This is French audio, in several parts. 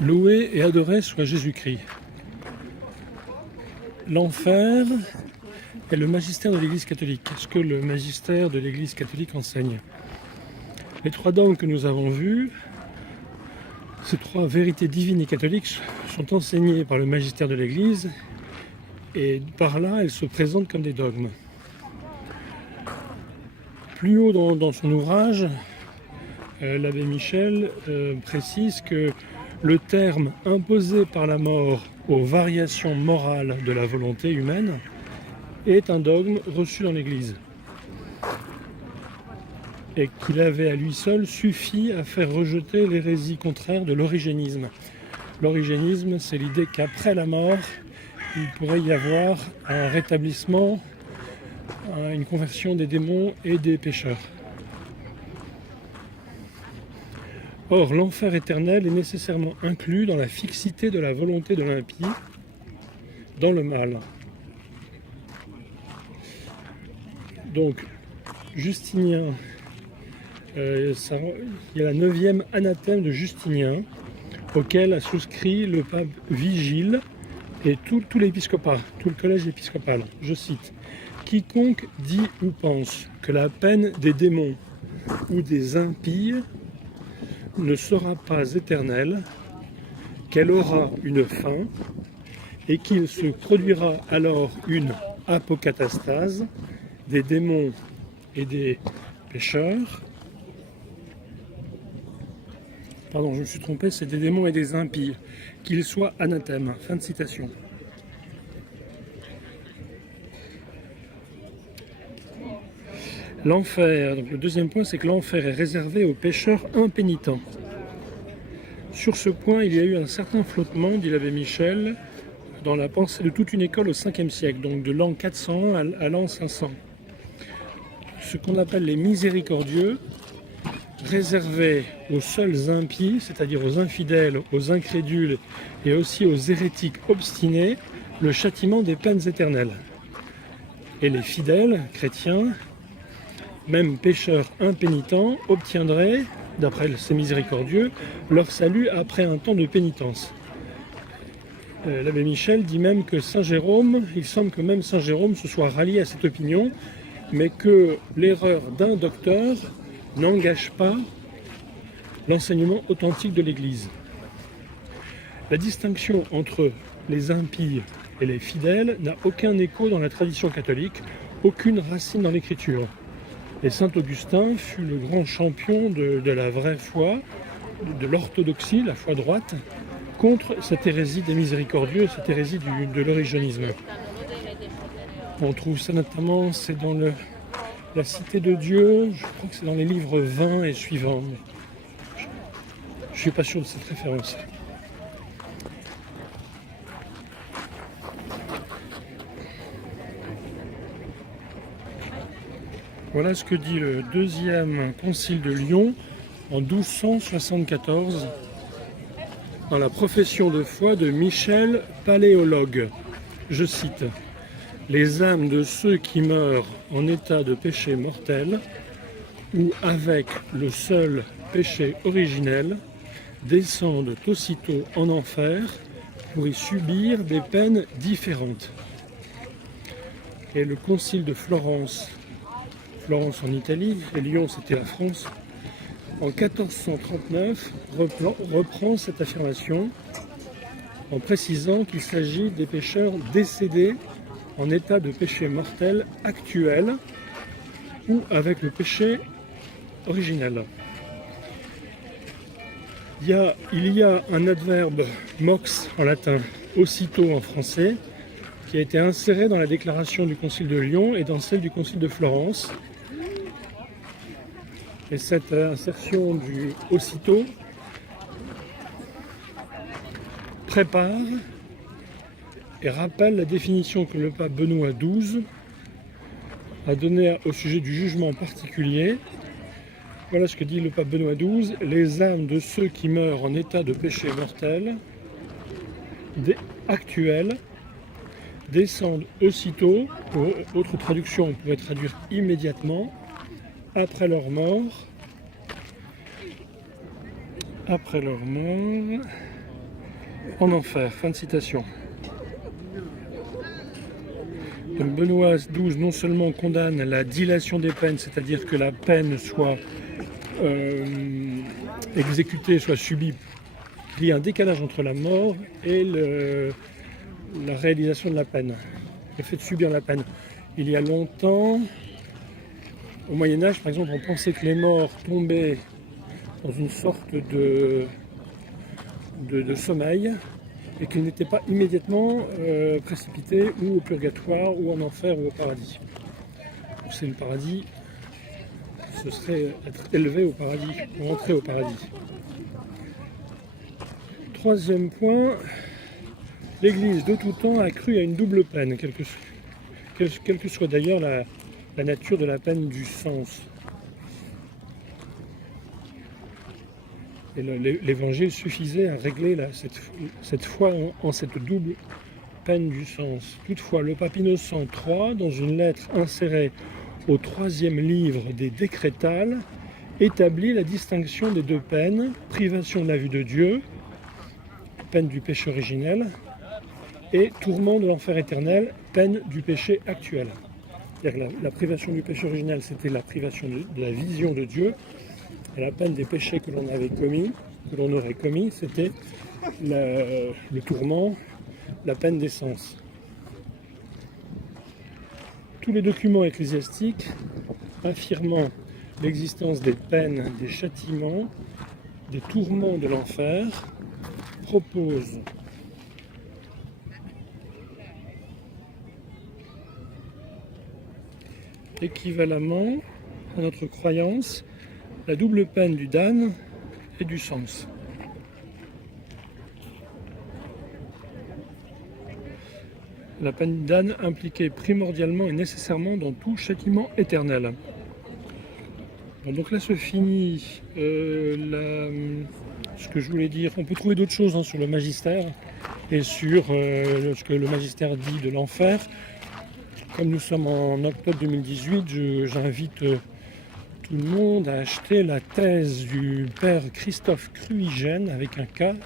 Loué et adoré soit Jésus-Christ. L'enfer est le magistère de l'Église catholique. Qu'est-ce que le magistère de l'Église catholique enseigne? Les trois dogmes que nous avons vus, ces trois vérités divines et catholiques, sont enseignées par le magistère de l'Église et par là, elles se présentent comme des dogmes. Plus haut dans son ouvrage, l'abbé Michel précise que le terme imposé par la mort aux variations morales de la volonté humaine est un dogme reçu dans l'Église et qu'il avait à lui seul suffi à faire rejeter l'hérésie contraire de l'origénisme. L'origénisme, c'est l'idée qu'après la mort, il pourrait y avoir un rétablissement, une conversion des démons et des pécheurs. Or, l'enfer éternel est nécessairement inclus dans la fixité de la volonté de l'impie, dans le mal. Donc, Justinien, il y a la 9e anathème de Justinien, auquel a souscrit le pape Vigile et tout l'épiscopat, tout le collège épiscopal. Je cite: « Quiconque dit ou pense que la peine des démons ou des impies ne sera pas éternelle, qu'elle aura une fin, et qu'il se produira alors une apocatastase des démons et des pécheurs. » Pardon, je me suis trompé, c'est des démons et des impies, qu'ils soient anathèmes. Fin de citation. L'enfer, donc le deuxième point, c'est que l'enfer est réservé aux pécheurs impénitents. Sur ce point, il y a eu un certain flottement, dit l'abbé Michel, dans la pensée de toute une école au 5e siècle, donc de l'an 401 à l'an 500. Ce qu'on appelle les miséricordieux, réservés aux seuls impies, c'est-à-dire aux infidèles, aux incrédules et aussi aux hérétiques obstinés, le châtiment des peines éternelles. Et les fidèles chrétiens, même pécheurs impénitents, obtiendraient, d'après ces miséricordieux, leur salut après un temps de pénitence. L'abbé Michel dit même que Saint Jérôme, il semble que même Saint Jérôme se soit rallié à cette opinion, mais que l'erreur d'un docteur n'engage pas l'enseignement authentique de l'Église. La distinction entre les impies et les fidèles n'a aucun écho dans la tradition catholique, aucune racine dans l'Écriture. Et saint Augustin fut le grand champion de la vraie foi, de l'orthodoxie, la foi droite, contre cette hérésie des miséricordieux, cette hérésie de l'origénisme. On trouve ça notamment, c'est dans la Cité de Dieu, je crois que c'est dans les livres 20 et suivants. Je ne suis pas sûr de cette référence. Voilà ce que dit le deuxième concile de Lyon en 1274 dans la profession de foi de Michel Paléologue. Je cite: « Les âmes de ceux qui meurent en état de péché mortel ou avec le seul péché originel descendent aussitôt en enfer pour y subir des peines différentes. » Et le concile de Florence en Italie, et Lyon c'était la France, en 1439 reprend cette affirmation en précisant qu'il s'agit des pécheurs décédés en état de péché mortel actuel ou avec le péché originel. Il y a un adverbe mox en latin, aussitôt en français, qui a été inséré dans la déclaration du Concile de Lyon et dans celle du Concile de Florence. Et cette insertion du aussitôt prépare et rappelle la définition que le pape Benoît XII a donnée au sujet du jugement particulier. Voilà ce que dit le pape Benoît XII: « Les âmes de ceux qui meurent en état de péché mortel actuels descendent aussitôt », ou autre traduction, on pourrait traduire immédiatement, après leur mort, en enfer. Fin de citation. Donc Benoît XII non seulement condamne la dilation des peines, c'est-à-dire que la peine soit exécutée, soit subie, il y a un décalage entre la mort et la réalisation de la peine, le fait de subir la peine. Il y a longtemps, au Moyen-Âge par exemple, on pensait que les morts tombaient dans une sorte de sommeil et qu'ils n'étaient pas immédiatement précipités ou au purgatoire ou en enfer ou au paradis. C'est le paradis, ce serait être élevé au paradis ou entrer au paradis. Troisième point, l'Église de tout temps a cru à une double peine, quelle que soit d'ailleurs la nature de la peine du sens. Et l'évangile suffisait à régler cette foi en cette double peine du sens. Toutefois, le pape Innocent III, dans une lettre insérée au 3e livre des Décrétales, établit la distinction des deux peines, privation de la vue de Dieu, peine du péché originel, et tourment de l'enfer éternel, peine du péché actuel. C'est-à-dire que la privation du péché originel, c'était la privation de la vision de Dieu, et la peine des péchés que l'on avait commis, que l'on aurait commis, c'était le tourment, la peine des sens. Tous les documents ecclésiastiques affirmant l'existence des peines, des châtiments, des tourments de l'enfer proposent équivalemment à notre croyance la double peine du Dan et du sens. La peine du Dan impliquée primordialement et nécessairement dans tout châtiment éternel. Bon, donc là se finit ce que je voulais dire. On peut trouver d'autres choses sur le magistère et sur ce que le magistère dit de l'enfer. Comme nous sommes en octobre 2018, j'invite tout le monde a acheté la thèse du père Christophe Cruigène avec un K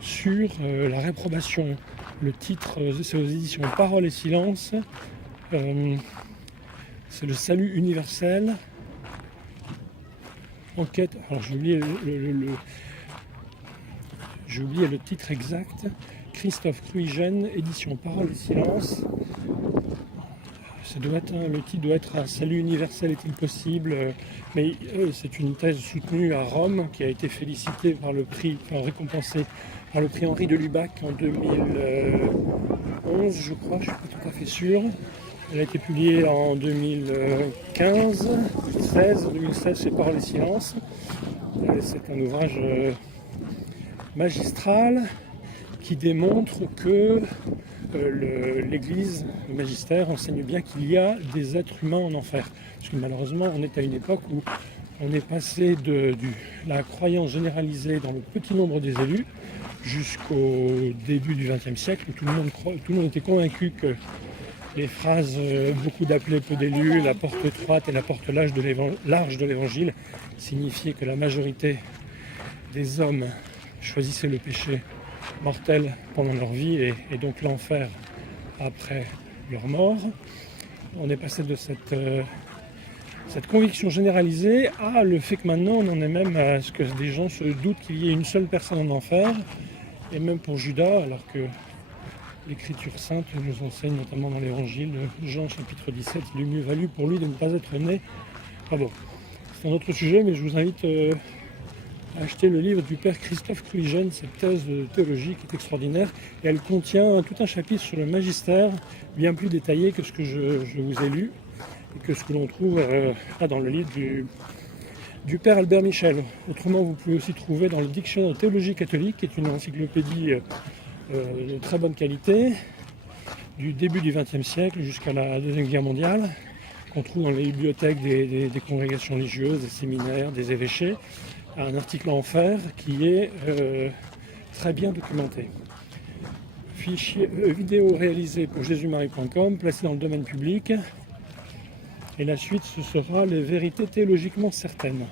sur la réprobation. Le titre, c'est aux éditions Parole et Silence. C'est le salut universel. Enquête. Alors j'ai oublié le titre exact. Christophe Cruigène, édition Parole et Silence. Le titre doit être un salut universel est-il possible, mais c'est une thèse soutenue à Rome qui a été félicitée par le prix, récompensée par le prix Henri de Lubac en 2011, je crois, je ne suis pas tout à fait sûr. Elle a été publiée en 2015, 2016 chez Parole et Silence. C'est un ouvrage magistral qui démontre que l'Église, le magistère, enseigne bien qu'il y a des êtres humains en enfer. Parce que malheureusement, on est à une époque où on est passé de la croyance généralisée dans le petit nombre des élus jusqu'au début du XXe siècle, où tout le monde était convaincu que les phrases « beaucoup d'appelés, peu d'élus »,« la porte étroite et la porte large de l'Évangile » signifiaient que la majorité des hommes choisissaient le péché mortel pendant leur vie et donc l'enfer après leur mort. On est passé de cette conviction généralisée à le fait que maintenant on en est même à ce que des gens se doutent qu'il y ait une seule personne en enfer, et même pour Judas, alors que l'Écriture sainte nous enseigne notamment dans l'Évangile, Jean chapitre 17, il eût mieux valu pour lui de ne pas être né. Ah bon, c'est un autre sujet, mais je vous invite acheter le livre du père Christophe Cruigène, cette thèse de théologie qui est extraordinaire, et elle contient tout un chapitre sur le magistère, bien plus détaillé que ce que je vous ai lu, et que ce que l'on trouve dans le livre du père Albert Michel. Autrement, vous pouvez aussi trouver dans le Dictionnaire de théologie catholique, qui est une encyclopédie de très bonne qualité, du début du XXe siècle jusqu'à la Deuxième Guerre mondiale, qu'on trouve dans les bibliothèques des congrégations religieuses, des séminaires, des évêchés, un article en fer qui est très bien documenté. Fichier vidéo réalisé pour jésusmarie.com, placé dans le domaine public. Et la suite, ce sera les vérités théologiquement certaines.